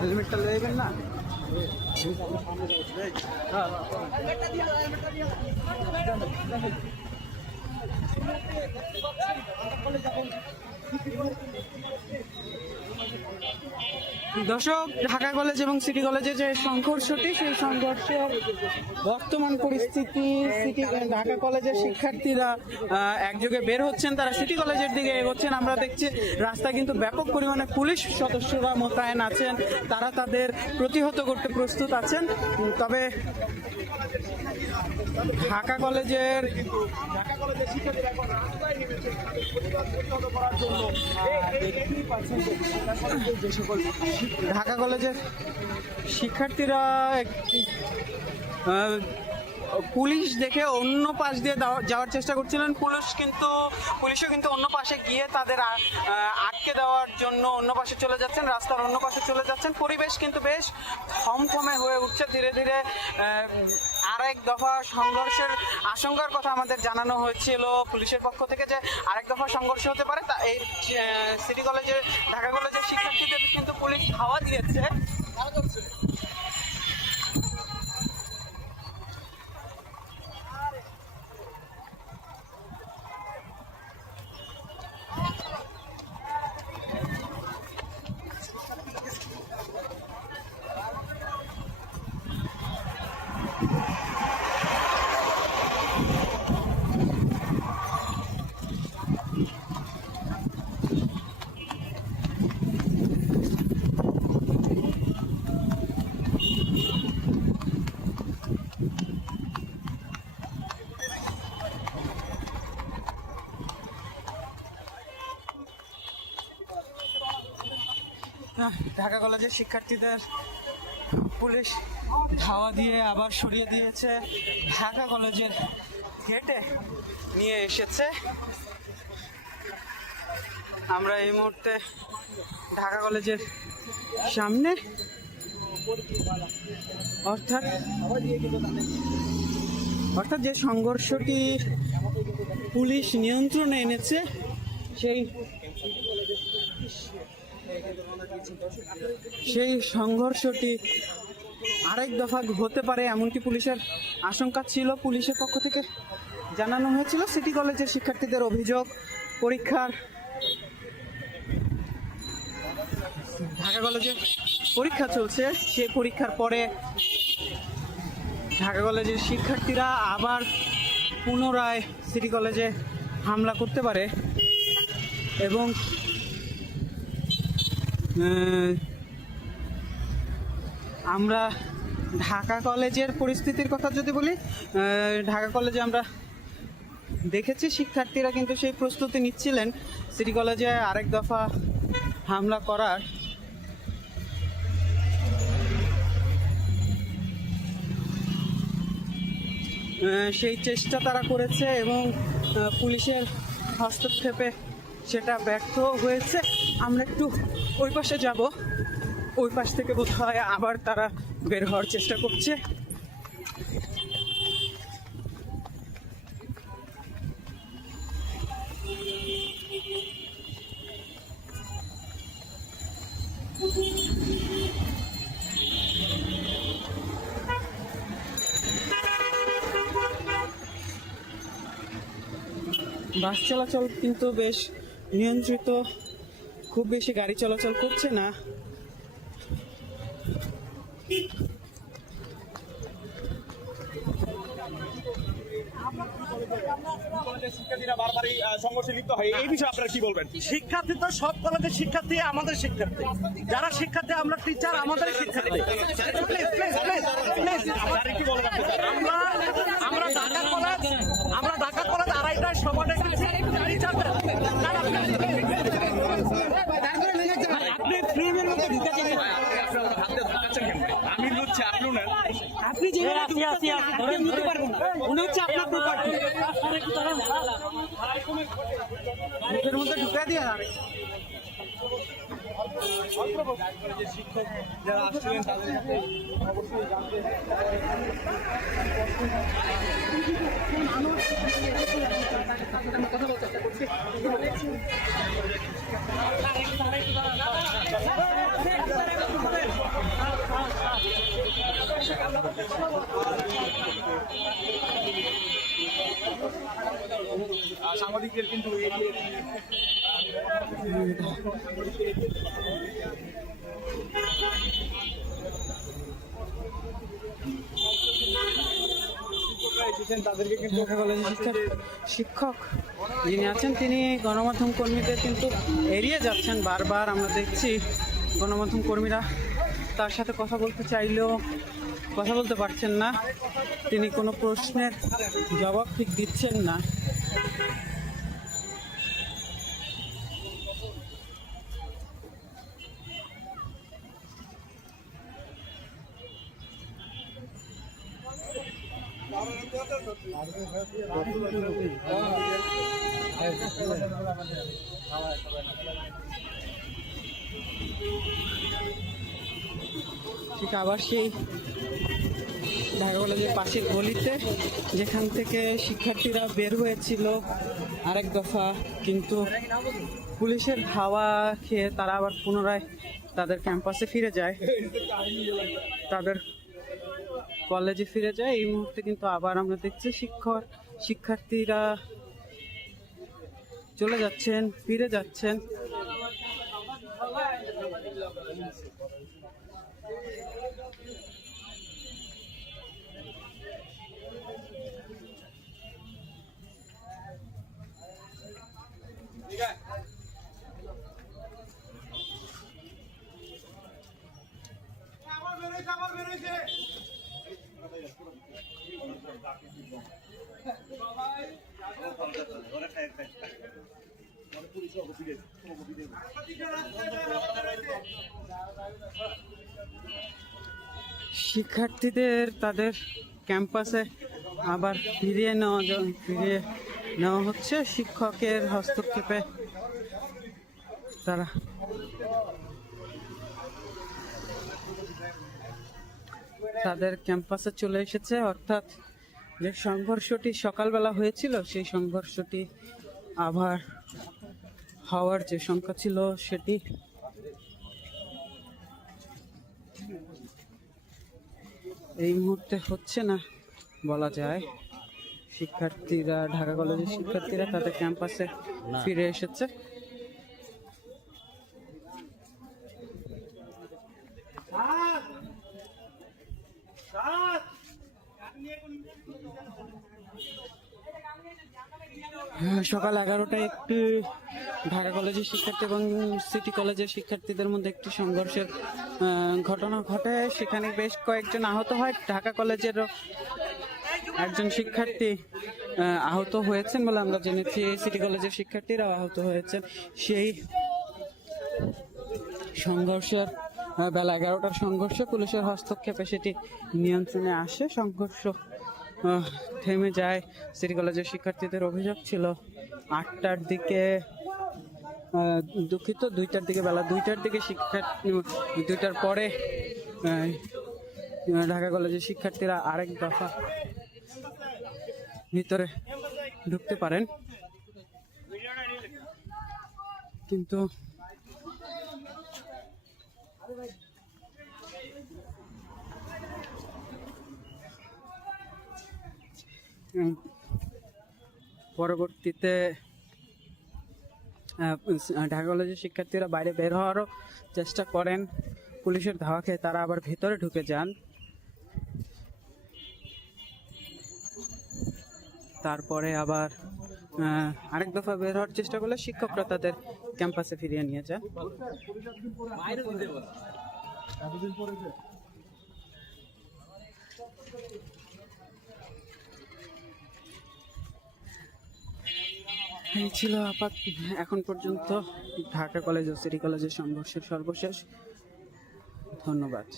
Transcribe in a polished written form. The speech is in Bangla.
হেলমেটটা লইবেন না। দর্শক, ঢাকা কলেজ এবং সিটি কলেজে যে সংঘর্ষটি, সেই সংঘর্ষের বর্তমান পরিস্থিতি, ঢাকা কলেজের শিক্ষার্থীরা একযোগে বের হচ্ছেন, তারা সিটি কলেজের দিকে এগোচ্ছেন। আমরা দেখছি রাস্তায় কিন্তু ব্যাপক পরিমাণে পুলিশ সদস্যরা মোতায়েন আছেন, তারা তাদের প্রতিহত করতে প্রস্তুত আছেন। তবে ঢাকা কলেজের শিক্ষার্থীরা এখন রাস্তায় নেমেছে প্রতিবাদ প্রতিহত করার জন্য। দেখতেই পাচ্ছেন যে সকল ঢাকা কলেজের শিক্ষার্থীরা পুলিশ দেখে অন্য পাশ দিয়ে যাওয়ার চেষ্টা করছিলেন। পুলিশও কিন্তু অন্য পাশে গিয়ে তাদের আটকে দেওয়ার জন্য অন্য পাশে চলে যাচ্ছেন, রাস্তার অন্য পাশে চলে যাচ্ছেন। পরিবেশ কিন্তু বেশ থমথমে হয়ে উঠছে ধীরে ধীরে। আরেক দফা সংঘর্ষের আশঙ্কার কথা আমাদের জানানো হয়েছিল পুলিশের পক্ষ থেকে, যে আরেক দফা সংঘর্ষ হতে পারে। তা এই সিটি কলেজের, ঢাকা কলেজের শিক্ষার্থীদের কিন্তু পুলিশ ধাওয়া দিয়েছে। ঢাকা কলেজের শিক্ষার্থীদের পুলিশ ধাওয়া দিয়ে আবার সরিয়ে দিয়েছে, ঢাকা কলেজের গেটে নিয়ে এসেছে। আমরা এই মুহূর্তে ঢাকা কলেজের সামনে, অর্থাৎ যে সংঘর্ষটি পুলিশ নিয়ন্ত্রণে এনেছে, সেই সংঘর্ষটি আরেক দফা হতে পারে এমনকি পুলিশের আশঙ্কা ছিল। পুলিশের পক্ষ থেকে জানানো হয়েছিল, সিটি কলেজের শিক্ষার্থীদের অভিযোগ, ঢাকা কলেজে পরীক্ষা চলছে, সেই পরীক্ষার পরে ঢাকা কলেজের শিক্ষার্থীরা আবার পুনরায় সিটি কলেজে হামলা করতে পারে। এবং আমরা ঢাকা কলেজের পরিস্থিতির কথা যদি বলি, ঢাকা কলেজে আমরা দেখেছি শিক্ষার্থীরা কিন্তু সেই প্রস্তুতি নিচ্ছিলেন সিটি কলেজে আরেক দফা হামলা করার। সেই চেষ্টা তারা করেছে এবং পুলিশের হস্তক্ষেপে সেটা ব্যর্থ হয়েছে। আমরা একটু ওই পাশে যাব, ওই পাশ থেকে বোধহয় আবার তারা বের হওয়ার চেষ্টা করছে। বাস চলাচল কিন্তু বেশ নিয়ন্ত্রিত, খুব বেশি গাড়ি চলাচল করছে না। শিক্ষার্থীরা বারবারই সংঘর্ষে লিপ্ত হয়, এই বিষয়ে আপনারা কি বলবেন? শিক্ষার্থী তো সব কলেজের শিক্ষার্থী, আমাদের শিক্ষার্থী, যারা শিক্ষার্থী আমরা টিচার, আমাদের শিক্ষার্থী। আমরা ঢাকা কলেজ আড়াইটায় সভা ডেকেছি টিচারদের। আপনি ফ্রেমের মধ্যে ঢুকে আমি লুচ্ছি, আপনি নেন। আপনি যে নিতে পারবেন না, উনি হচ্ছে আপনার প্রপার্টি। মুখের মধ্যে ঢুকে দিয়ে শিক্ষক যারা আসছিলেন তাদের কাছে অবশ্যই জানতে সাংবাদিকদের কিন্তু এড়িয়ে এসেছেন তাদেরকে কিন্তু ঢাকা কলেজের শিক্ষক যিনি আছেন তিনি গণমাধ্যম কর্মীদের কিন্তু এড়িয়ে যাচ্ছেন বারবার। আমরা দেখছি গণমাধ্যম কর্মীরা তার সাথে কথা বলতে চাইলেও কথা বলতে পারছেন না, তিনি কোনো প্রশ্নের জবাব ঠিক দিচ্ছেন না। ঠিক আবার সেই ঢাকা কলেজের পাশের গলিতে যেখান থেকে শিক্ষার্থীরা বের হয়েছিল আরেক দফা, কিন্তু পুলিশের ধাওয়া খেয়ে তারা আবার পুনরায় তাদের ক্যাম্পাসে ফিরে যায়, তাদের কলেজে ফিরে যায়। এই মুহূর্তে কিন্তু আবার আমরা দেখছি শিক্ষার্থীরা চলে যাচ্ছেন, ফিরে যাচ্ছেন। শিক্ষার্থীদের তাদের ক্যাম্পাসে আবার ফিরিয়ে নেওয়া হচ্ছে শিক্ষকের হস্তক্ষেপে। তারা তাদের ক্যাম্পাসে চলে এসেছে, অর্থাৎ যে সংঘর্ষটি সকালবেলা হয়েছিল সেই সংঘর্ষটি আবার হওয়ার যে শঙ্কা ছিল সেটি এই মুহূর্তে হচ্ছে না বলা যায়। শিক্ষার্থীরা, ঢাকা কলেজের শিক্ষার্থীরা তাদের ক্যাম্পাসে ফিরে এসেছে। সকাল 11টায় একটি ঢাকা কলেজের শিক্ষার্থী এবং সিটি কলেজের শিক্ষার্থীদের মধ্যে একটি সংঘর্ষের ঘটনা ঘটে, সেখানে বেশ কয়েকজন আহত হয়। ঢাকা কলেজের একজন শিক্ষার্থী আহত হয়েছেন বলে আমরা জেনেছি, সিটি কলেজের শিক্ষার্থীরাও আহত হয়েছেন। সেই সংঘর্ষের বেলা 11টার সংঘর্ষ, পুলিশের হস্তক্ষেপে সেটি নিয়ন্ত্রণে আসে, সংঘর্ষ থেমে যায়। সিটি কলেজের শিক্ষার্থীদের অভিযোগ ছিল 8টার দিকে, দুঃখিত 2টার দিকে, বেলা 2টার দিকে 2টার পরে ঢাকা কলেজের শিক্ষার্থীরা আরেক দফা ভিতরে ঢুকতে পারেন, কিন্তু পরবর্তীতে ঢাকা কলেজের শিক্ষার্থীরা বাইরে বের হওয়ারও চেষ্টা করেন, পুলিশের ধাওয়া খেয়ে তারা আবার ভেতরে ঢুকে যান। তারপরে আবার আরেক দফা বের হওয়ার চেষ্টা করলে শিক্ষকরা তাদের ক্যাম্পাসে ফিরিয়ে নিয়ে যান। এই ছিল এখন পর্যন্ত ঢাকা কলেজ ও সিটি কলেজের সংঘর্ষের সর্বশেষ। ধন্যবাদ।